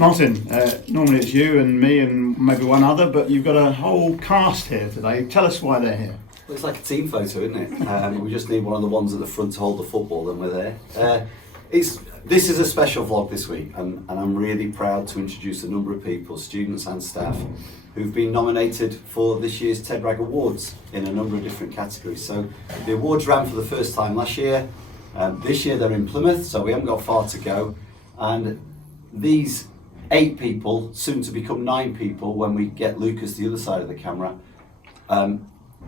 Martin, normally it's you and me and maybe one other, but you've got a whole cast here today. Tell us why they're here. Well, it's like a team photo, isn't it? We just need one of the ones at the front to hold the football, and we're there. This is a special vlog this week, and I'm really proud to introduce a number of people, students and staff, who've been nominated for this year's Ted Wragg Awards in a number of different categories. So the awards ran for the first time last year. This year they're in Plymouth, so we haven't got far to go. And these 8 people, soon to become 9 people when we get Lukasz the other side of the camera,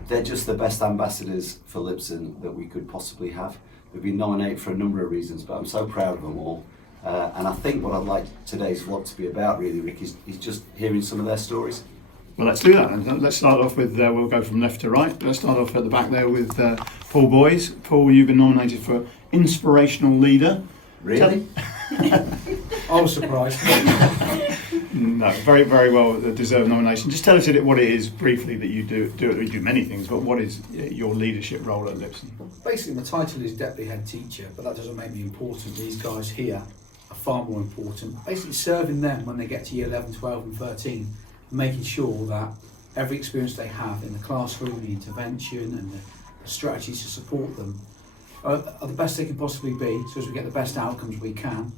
they're just the best ambassadors for Lipson that we could possibly have. They've been nominated for a number of reasons, but I'm so proud of them all. And I think what I'd like today's vlog to be about, really, Rick, is just hearing some of their stories. Well, let's do that. And let's start off with, we'll go from left to right. Let's start off at the back there with Paul Boys. Paul, you've been nominated for Inspirational Leader. Really? I was surprised. No, very, very well deserved nomination. Just tell us what it is briefly that you do. You do many things, but what is your leadership role at Lipson? Basically, my title is Deputy Head Teacher, but that doesn't make me important. These guys here are far more important. Basically, serving them when they get to year 11, 12 and 13, and making sure that every experience they have in the classroom, the intervention and the strategies to support them are the best they can possibly be, so as we get the best outcomes we can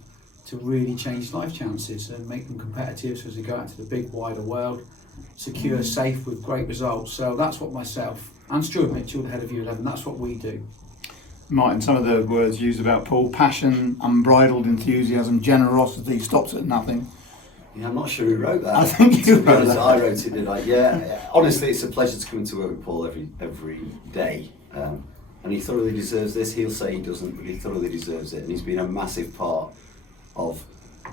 to really change life chances and make them competitive so as they go out to the big wider world, secure, safe with great results. So that's what myself and Stuart Mitchell, the head of Year 11, that's what we do. Martin, some of the words used about Paul: passion, unbridled enthusiasm, generosity, stops at nothing. Yeah, I'm not sure who wrote that. I think you wrote that. I wrote it, did I? Yeah. Honestly, it's a pleasure to come into work with Paul every day. And he thoroughly deserves this. He'll say he doesn't, but he thoroughly deserves it. And he's been a massive part of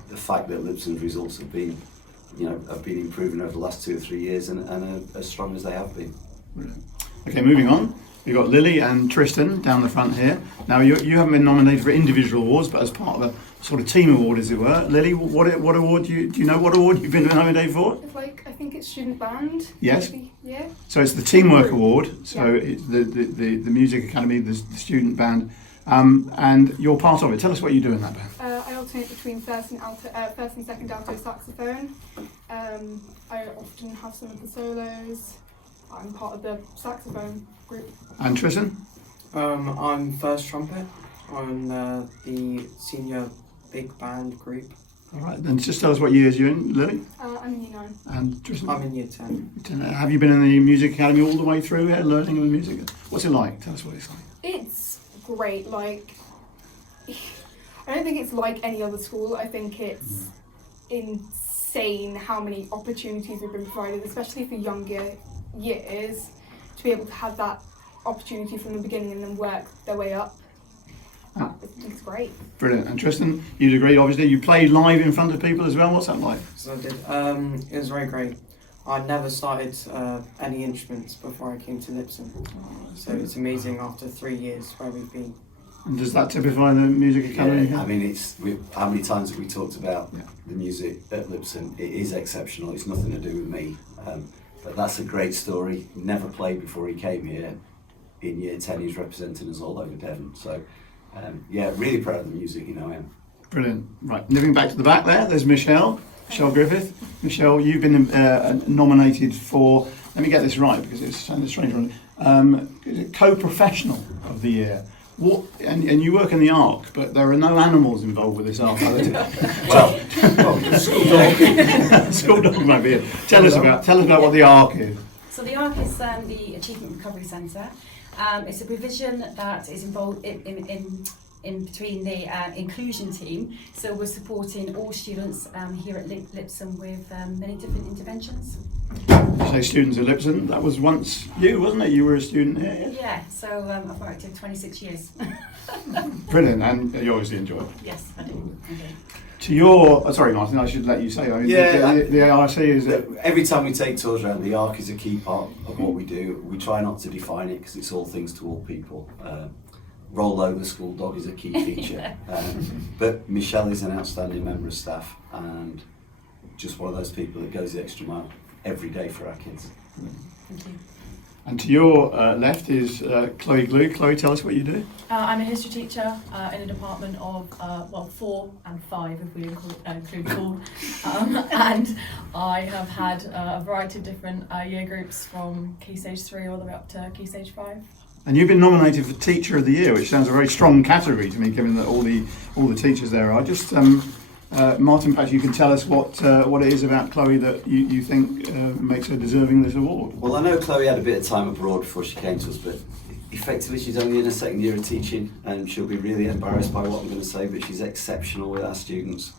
the fact that Lipson's results have been improving over the last 2 or 3 years and are as strong as they have been. Brilliant. Okay, moving on. We've got Lily and Tristan down the front here. Now, you haven't been nominated for individual awards, but as part of a sort of team award, as it were. Lily, what award do you know what award you've been nominated for? It's I think it's student band. Yes. Maybe. Yeah. So it's the Teamwork Award. So yeah. It's the Music Academy, the student band, and you're part of it. Tell us what you do in that band. I alternate between first and second alto saxophone. I often have some of the solos. I'm part of the saxophone group. And Tristan? I'm first trumpet on the senior big band group. All right, then just tell us what years you're in, Lily. I'm in year 9. And Tristan? I'm in year 10. Have you been in the Music Academy all the way through here, learning the music? What's it like? Tell us what it's like. It's great. I don't think it's like any other school. I think it's insane how many opportunities we've been provided, especially for younger years, to be able to have that opportunity from the beginning and then work their way up. It's great. Brilliant. And Tristan, you'd agree, obviously, you played live in front of people as well. What's that like? So I did. It was very great. I never started any instruments before I came to Lipson. So it's amazing after 3 years where we've been. And does that typify the Music Academy? Yeah, I mean, how many times have we talked about the music at Lipson? It is exceptional. It's nothing to do with me. But that's a great story. Never played before he came here. In year 10, he's representing us all over Devon. So, really proud of the music, I am. Brilliant. Right, moving back to the back there's Michelle Griffith. Michelle, you've been nominated for, let me get this right because it's sounded strange, co-professional of the year. And you work in the Ark, but there are no animals involved with this Ark, are there? Well, school dog. School dog might be it. Tell us about what the Ark is. So the Ark is the Achievement Recovery Centre. It's a provision that is involved in between the inclusion team. So we're supporting all students here at Lipson with many different interventions. You say students at Lipson, that was once you, wasn't it? You were a student here? Yeah, so I've worked here 26 years. Brilliant, and you obviously enjoy it. Yes, I do. To your, sorry Martin, I should let you say, the ARC is... Every time we take tours around, the ARC is a key part of what we do. We try not to define it because it's all things to all people. Roll over school dog is a key feature. But Michelle is an outstanding member of staff and just one of those people that goes the extra mile every day for our kids. Thank you. And to your left is Chloe Glue. Chloe, tell us what you do. I'm a history teacher in a department of 4 and 5 if we include all. And I have had a variety of different year groups from Key Stage 3 all the way up to Key Stage 5. And you've been nominated for Teacher of the Year, which sounds a very strong category to me, given that all the teachers there are. Just Martin, perhaps you can tell us what it is about Chloe that you think makes her deserving of this award. Well, I know Chloe had a bit of time abroad before she came to us, but effectively she's only in her second year of teaching, and she'll be really embarrassed by what I'm going to say, but she's exceptional with our students.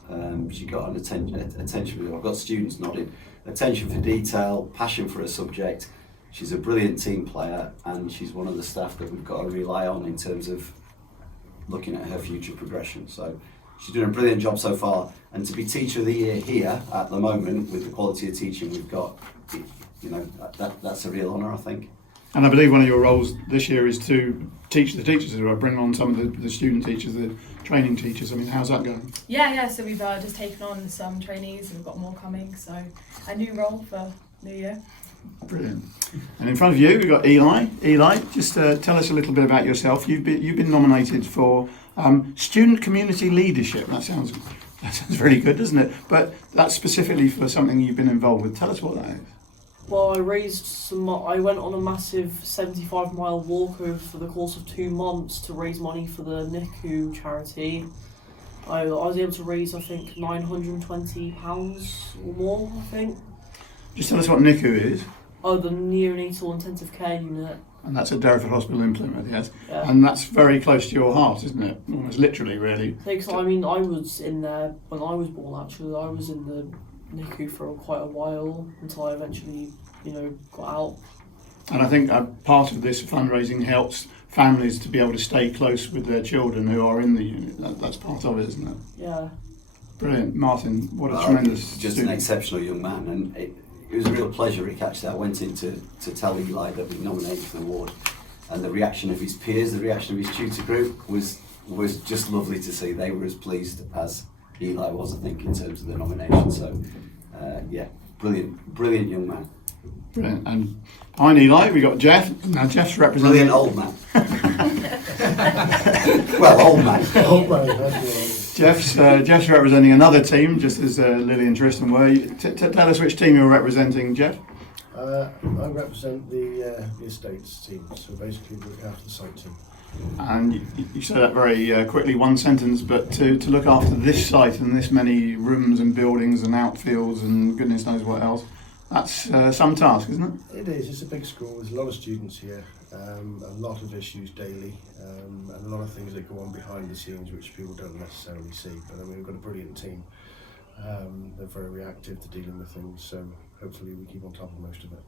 She got an attention. I've got students nodding. Attention for detail, passion for a subject. She's a brilliant team player, and she's one of the staff that we've got to rely on in terms of looking at her future progression. So she's doing a brilliant job so far, and to be Teacher of the Year here at the moment with the quality of teaching we've got, you know, that's a real honour, I think. And I believe one of your roles this year is to teach the teachers, or bring on some of the student teachers, the training teachers. I mean, how's that going? Yeah, so we've just taken on some trainees and we've got more coming, so a new role for New Year. Brilliant. And in front of you, we've got Eli. Eli, just tell us a little bit about yourself. You've been nominated for Student Community Leadership. That sounds really good, doesn't it? But that's specifically for something you've been involved with. Tell us what that is. Well, I went on a massive 75-mile walk over the course of 2 months to raise money for the NICU charity. I was able to raise, I think, £920 or more, I think. Just tell us what NICU is. Oh, the neonatal intensive care unit. And that's at Derriford Hospital in Plymouth, yes. Yeah. And that's very close to your heart, isn't it? Almost literally, really. I mean, I was in there when I was born, actually. I was in the NICU for quite a while until I eventually, got out. And I think part of this fundraising helps families to be able to stay close with their children who are in the unit. That's part of it, isn't it? Yeah. Brilliant. Martin, what a tremendous Just student. an exceptional young man, and it was a real pleasure, Rick, actually. I went in to tell Eli that we nominated for the award, and the reaction of his peers, the reaction of his tutor group was just lovely to see. They were as pleased as Eli was, I think, in terms of the nomination. So, yeah, brilliant young man. Brilliant. And behind Eli, we got Jeff. Now Jeff's representing. Brilliant old man. Well, old man. Old man, that's Jeff's representing another team, just as Lily and Tristan were. Tell us which team you're representing, Jeff. I represent the estates team, so basically we look after the site team. And you said that very quickly, one sentence, but to look after this site and this many rooms and buildings and outfields and goodness knows what else, that's some task, isn't it? It is. It's a big school. There's a lot of students here, a lot of issues daily, and a lot of things that go on behind the scenes which people don't necessarily see. But I mean, we've got a brilliant team. They're very reactive to dealing with things, so hopefully we keep on top of most of it.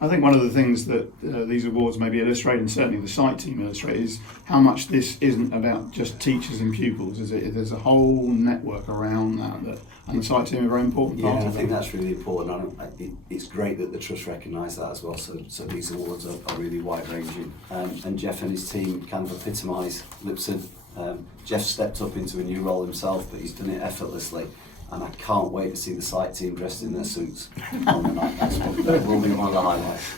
I think one of the things that these awards maybe illustrate, and certainly the site team illustrate, is how much this isn't about just teachers and pupils. There's a whole network around that, and the site team are a very important part Yeah, I of think that. that's really important. It's great that the Trust recognise that as well, so these awards are really wide-ranging. And Jeff and his team kind of epitomise Lipson. Jeff stepped up into a new role himself, but he's done it effortlessly. And I can't wait to see the site team dressed in their suits on the night. That will be one of the highlights.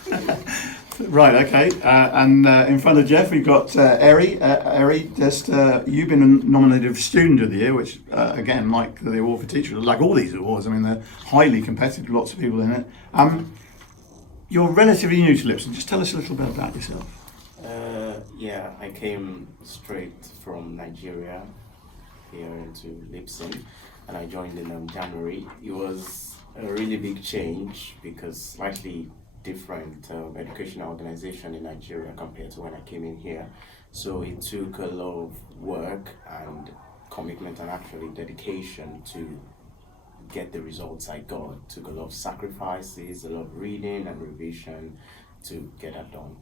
Right, okay. And in front of Jeff, we've got Eri. Eri, you've been nominated for Student of the Year, which, again, like the award for teacher, like all these awards, I mean, they're highly competitive, lots of people in it. You're relatively new to Lipson. Just tell us a little bit about yourself. Yeah, I came straight from Nigeria here into Lipson, and I joined in January. It was a really big change because slightly different educational organization in Nigeria compared to when I came in here. So it took a lot of work and commitment and actually dedication to get the results I got. It took a lot of sacrifices, a lot of reading and revision to get that done.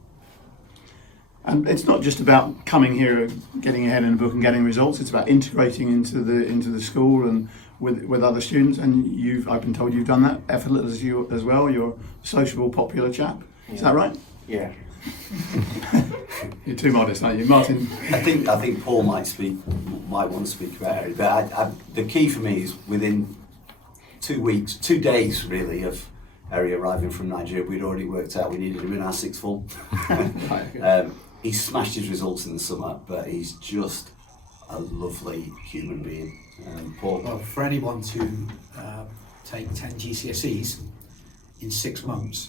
And it's not just about coming here, getting ahead in a book and getting results. It's about integrating into the school and with other students. And I've been told you've done that effortlessly as well. You're a sociable, popular chap. Is that right? Yeah. You're too modest, aren't you, Martin? I think Paul might want to speak about it, but the key for me is within 2 days really of Harry arriving from Nigeria, we'd already worked out we needed him in our sixth form. He smashed his results in the summer, but he's just a lovely human being. Paul? Well, for anyone to take 10 GCSEs in 6 months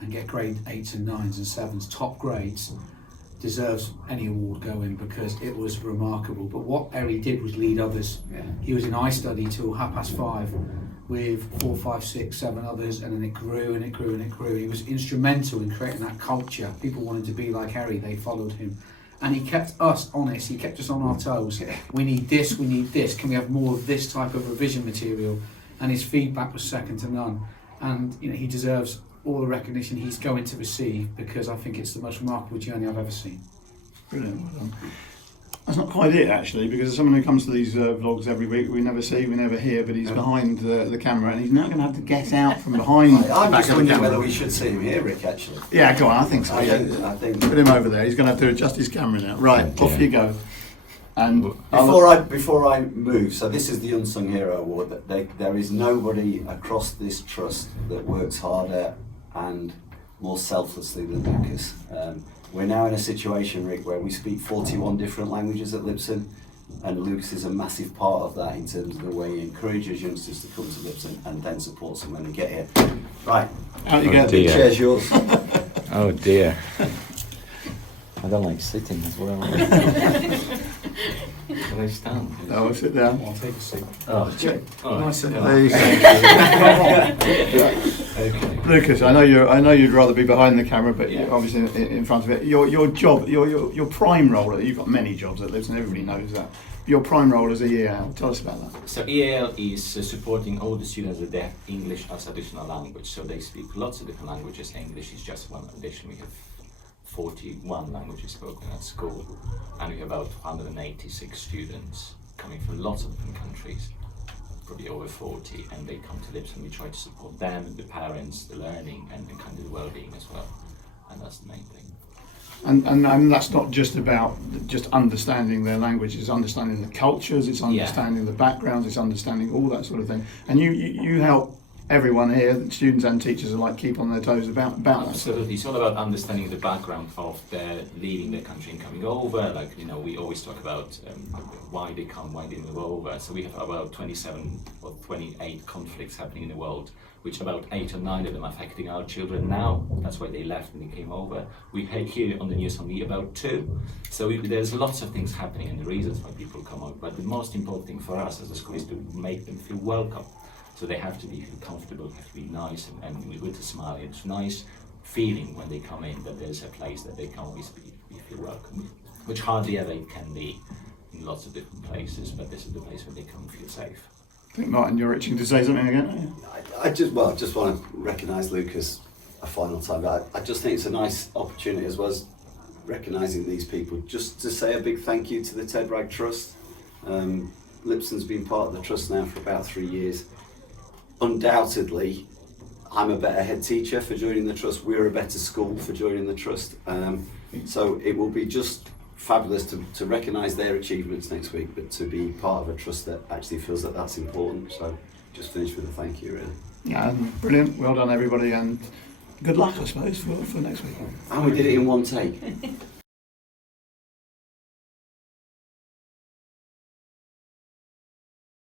and get grade 8s and 9s and 7s, top grades, deserves any award going, because it was remarkable. But what Harry did was lead others. Yeah. He was in iStudy till 5:30 with 4, 5, 6, 7 others, and then it grew and it grew and it grew. He was instrumental in creating that culture. People wanted to be like Harry, they followed him. And he kept us honest, he kept us on our toes. We need this, can we have more of this type of revision material? And his feedback was second to none. And you know, he deserves all the recognition he's going to receive, because I think it's the most remarkable journey I've ever seen. Brilliant, well done. That's not quite it actually, because as someone who comes to these vlogs every week, we never see, we never hear, but he's behind the camera, and he's now going to have to get out from behind. I'm back just of the wondering camera. whether we should see him here, Rick, actually. Yeah, go on, I think so. I think Put him over there. He's going to have to adjust his camera now. Right, off you go. And before I move, so this is the Unsung Hero Award. There is nobody across this trust that works harder and more selflessly than Lukasz. We're now in a situation, Rick, where we speak 41 different languages at Lipson, and Lukasz is a massive part of that in terms of the way he encourages youngsters to come to Lipson and then supports them when they get here. Right, out you go. the chair's yours. Oh dear. I don't like sitting as well. Can I stand? No, sit down. I'll take a seat. Oh, Check. oh, Nice and There you go. okay. Lucas, I know you'd rather be behind the camera, but you're obviously in front of it. Your job, your prime role. You've got many jobs at Lipson. Everybody knows that. Your prime role as a EAL. Tell us about that. So EAL is supporting all the students that they have English as additional language. So they speak lots of different languages. English is just one addition. We have 41 languages spoken at school, and we have about 186 students coming from lots of different countries, probably over 40, and they come to Lipson. We try to support them, the parents, the learning, and the kind of the well-being as well, and that's the main thing. And that's not just about just understanding their language, it's understanding the cultures, it's understanding the backgrounds, it's understanding all that sort of thing. And you help everyone here, the students and teachers alike, keep on their toes about that. Absolutely, it's all about understanding the background of their leaving the country and coming over. Like, you know, we always talk about why they come, why they move over. So we have about 27 or 28 conflicts happening in the world, which about 8 or 9 of them are affecting our children now. That's why they left and they came over. We hear on the news only about 2. So there's lots of things happening and the reasons why people come over. But the most important thing for us as a school is to make them feel welcome. So they have to be comfortable, have to be nice, and with a smile. It's nice feeling when they come in that there's a place that they can always be feel welcome, which hardly ever can be in lots of different places, but this is the place where they come and feel safe. I think, Martin, you're itching to say something again? I just want to recognise Lukasz a final time. But I just think it's a nice opportunity, as well as recognising these people, just to say a big thank you to the Ted Wragg Trust. Lipson's been part of the trust now for about 3 years. Undoubtedly, I'm a better head teacher for joining the trust. We're a better school for joining the trust. So it will be just fabulous to recognise their achievements next week, but to be part of a trust that actually feels that that's important. So just finish with a thank you, really. Yeah, brilliant. Well done, everybody, and good luck, I suppose, for next week. And we did it in one take.